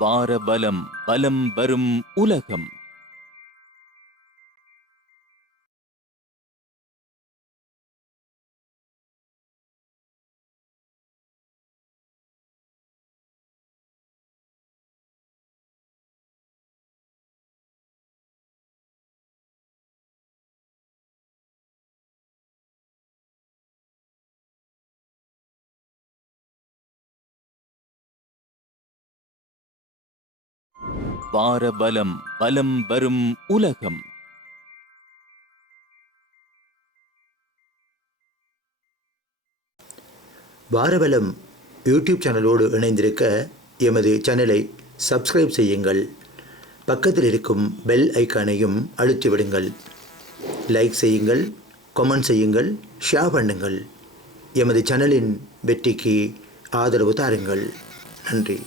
வாரபலம் பலம் வரும் உலகம். வாரபலம் பலம் வரும் உலகம். வாரபலம் யூடியூப் சேனலோடு இணைந்திருக்க எமது சேனலை சப்ஸ்கிரைப் செய்யுங்கள். பக்கத்தில் இருக்கும் பெல் ஐக்கானையும் அழுத்திவிடுங்கள். லைக் செய்யுங்கள், கமெண்ட் செய்யுங்கள், ஷேர் பண்ணுங்கள். எமது சேனலின் வெற்றிக்கு ஆதரவு தாருங்கள். நன்றி.